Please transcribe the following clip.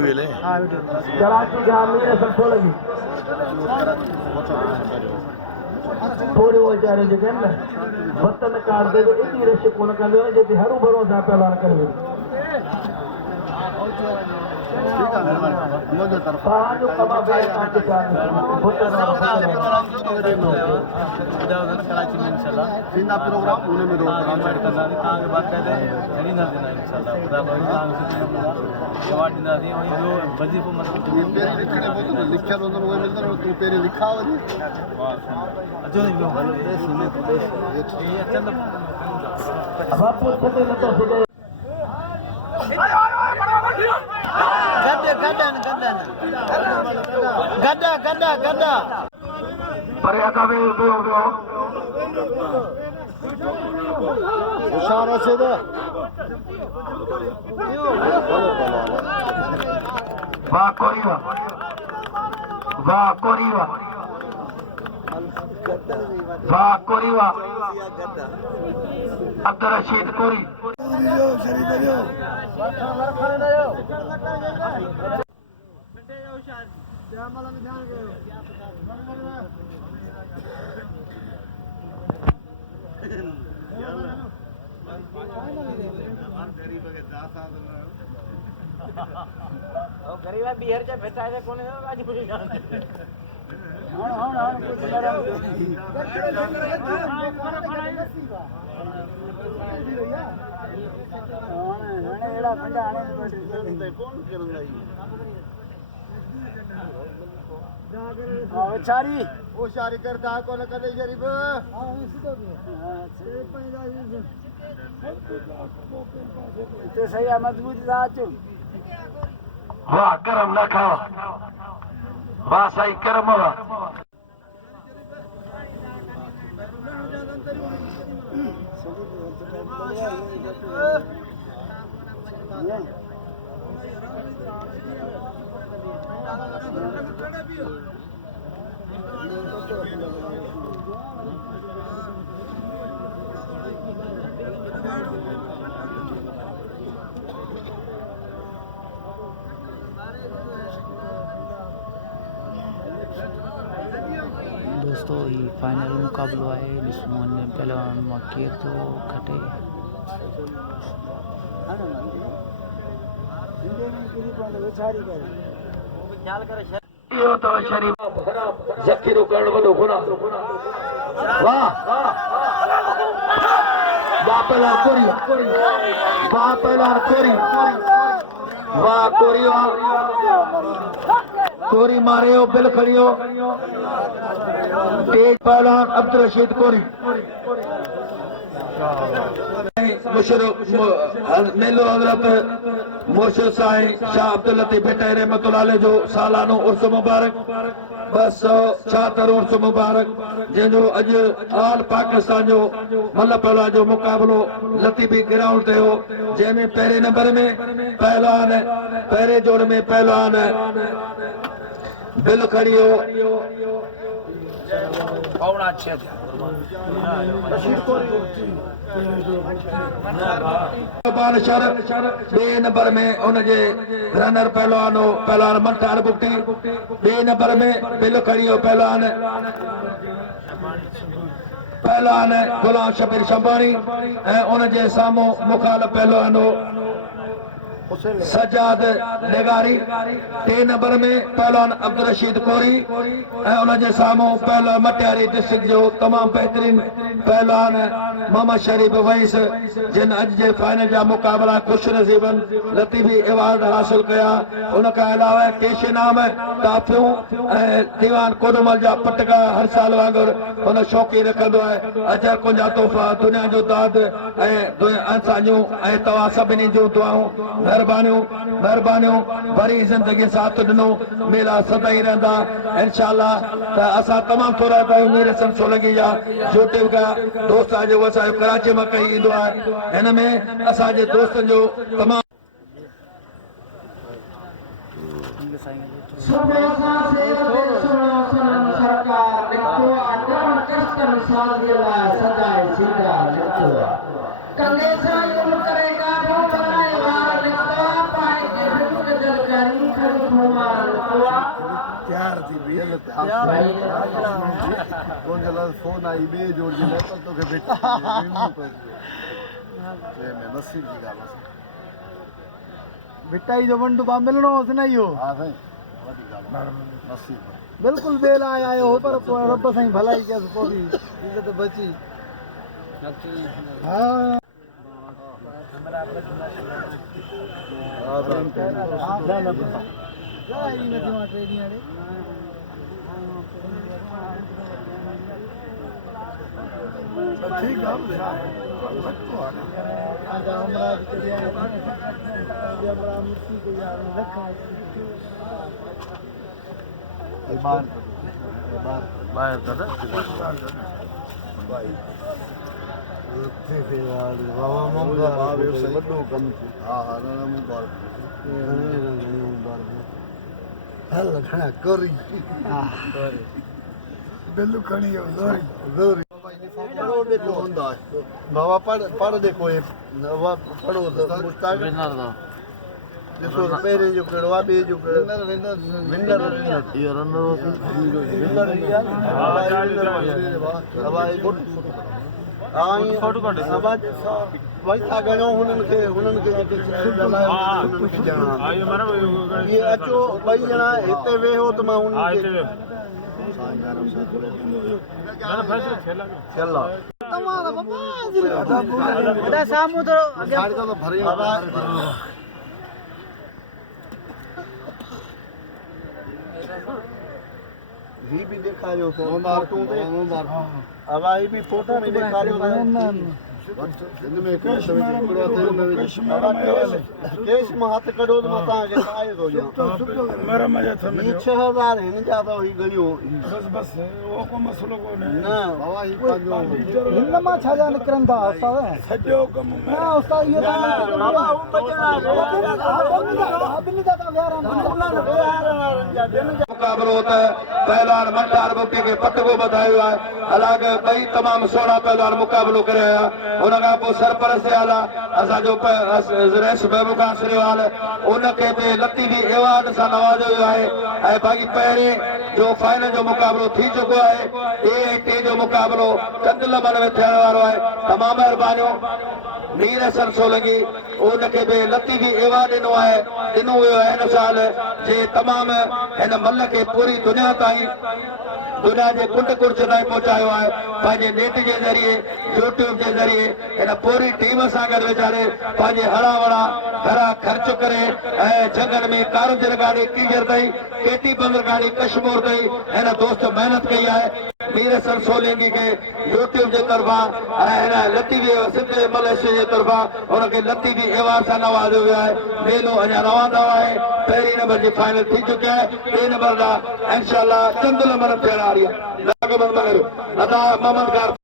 कराची जामिया संतो लगी थोड़ी वो जा रहे जगह ना वतन काट दे तो इतनी रश कोन कर ले जे हर भरो जा पहला कर ले पांच कमा बे काट चार वतन कराची में इंशाल्लाह सिंधा प्रोग्राम उन्हें में प्रोग्राम ऐड करना है ताकि बाकायदा घणी ना देना इंशाल्लाह खुदा भगवान से जवाब देना दी और जो वजीफो मतलब पेरे लिखने बोलो लिखया तो वो मिलता है तू पेरे लिखा हो जी अच्छा नहीं लो हेलो ये सुने तो ये चंद अब आप पते न तो सीधे गड्ढा परे आकावे उबे इशारा से दे वाह कोरीवा अब्दुल रशीद कोरी गरीबा बिहार चा भेटा है कोने आज पूरी जान शारी करता कोन करे शरीफ तो सही मजबूत रात वाह करम ना खावा वाह सही करम वाह दोस्तों ये फाइनल मुकाबलो है जिसमें पहलवान मक्की तो खटे यो तो शरीफ जखीरो करण वडो गुना वाह बापला कोरी वाह कोरी मारे हो बिल खड़ियो तेज पहलवान अब्दुल रशीद कोरी मेलो हजरत मुर्शिद साईं शाह अब्दुल लतीफ भट्टाई रहमतुल्लाह अलैह जो सालानो उर्स मुबारक 276 उर्स मुबारक जंहिंजो अॼु ऑल पाकिस्तान जो मल्ल पहलवान जो मुक़ाबलो लतीफी ग्राउंड ते हो जंहिंमें पहिरें नंबर में पहलवान पहिरें जोड़ में पहलवान बिल खड़ियो बे नंबर में उनजे रनर पहलवान हो पहलवान मंठार बुक्टी बे नंबर में बिल खड़ियो पहलवान गुलाम शबीर शंबानी ऐं उनजे साम्हूं मुखालिफ़ पहलवान हो सजाद नेगारी 3 नंबर में पहलवान अब्दुल रशीद कोरी ऐं उनजे साम्हूं पहलवान मटियारी डिस्ट्रिक्ट जो तमाम बेहतरीन पहलवान मोहम्मद शरीफ वईस जिन अज जे फाइनल जा मुकाबला खुश नसीबन लतीफी अवार्ड हासिल कया उनखां अलावा केश नाम काफियूं ऐं दीवान कोडमल जा पटका हर साल वांगुरु उन शौक़ी रखंदो आहे अजर कुंजा तोहफ़ा दुनिया जो दाद ऐं असांजूं ऐं तव्हां सभिनी जूं दुआऊं मेहरबानियूं वरी जिंदगी साथ ॾिनो मेला सदाई रहंदा इंशाअल्लाह त असां तमामु थोरा आहियूं मीर हसन सोलंकी जा यूट्यूब खां दोस्त जो असांजो कराची मां कई ईंदो आहे हिन में असांजे दोस्तनि जो तमामु कंदेसा यूं करेगा वो बनाए वार लिखता पाए के जल करी तैयार थी भैया कौन चला फोन आई बे जोड़ दिया तो के बेटा मैं नसीब की गाल बेटा ही जो बंडू बा मिलनो होस नहीं हो हां भाई वडी गाल नसीब बिल्कुल बेल आया हो पर रब साईं भलाई के पूरी इज्जत बची हां बाहर कर भाई बाबा मुबारक बड़ो कम हां हां ना मुबारक हल घणा करी बिल्लू खणी हो जोरी पढ़ो देखो होंदा बाबा पढ़ देखो ये पढ़ो मुस्ताक देखो पहले जो कड़वा बे जो विनर ये रनर विनर हवाई फोटो कढ आवाज वही था गणो हुनन के ये अचो भाई जना हिते वेहो त मां हुन के खेला तमारा बाबा सामू तो साड़ी तो भरी ही भी देखा जो फोटो में अब आई भी फोटो में देखा जो इनमें केश में हाथ करो तो मता के आए हो जा मेरा मजा था 6000 हिन ज्यादा ही गलियो बस वो को मसलो को ना बाबा ही पाजो हिन मा छाजा निकरंदा उस्ताद सजो कम ना उस्ताद ये बाबा वो बचना बिल्ली दा यार मुकाबलो होता है पहलवान मंडार बुके के पट को बधायो है अलग भाई तमाम सोना पहलवान मुकाबलो करे उनका पोइ सरपरस्त आला असांजो रेस महबूब खान सिरेवाल उनखे बि लतीफ़ी एवार्ड सां नवाज़ियो वियो आहे ऐं बाक़ी पहिरें जो फाइनल जो मुक़ाबिलो थी चुको आहे टे जो मुक़ाबिलो चंदलमन में थियण वारो आहे तमामु महिरबानियूं मीर हसन सोलंकी उनखे बि लतीफ़ी एवार्ड ॾिनो वियो आहे हिन साल जे तमामु हिन मल खे पूरी दुनिया ताईं दुनिया जे कुंड कुर्च ताईं पहुचायो आहे पंहिंजे नेट जे ज़रिए यूट्यूब जे ज़रिए हिन पूरी टीम सां गॾु वीचारे पंहिंजे हड़ा वड़ा घरा ख़र्च करे ऐं जंगल में कारुजर गाड़ी कीजर ताईं केटी बंदर गाड़ी कश्मीर ताईं हिन दोस्त महिनत कई आहे मीर हसन सोलंकी खे यूट्यूब जे तरफ़ां ऐं हिन लतीफ़ी सिंध मलेशिया जे तरफ़ां हुनखे लतीफ़ी एवार्ड सां नवाज़ियो वियो आहे मेलो अञा रवंदो आहे पहिरीं नंबर जी फाइनल थी चुकी आहे ॿिए नंबर लाइ इंशाअल्लाह चंदुलमन थियण वारी आहे मोहम्मद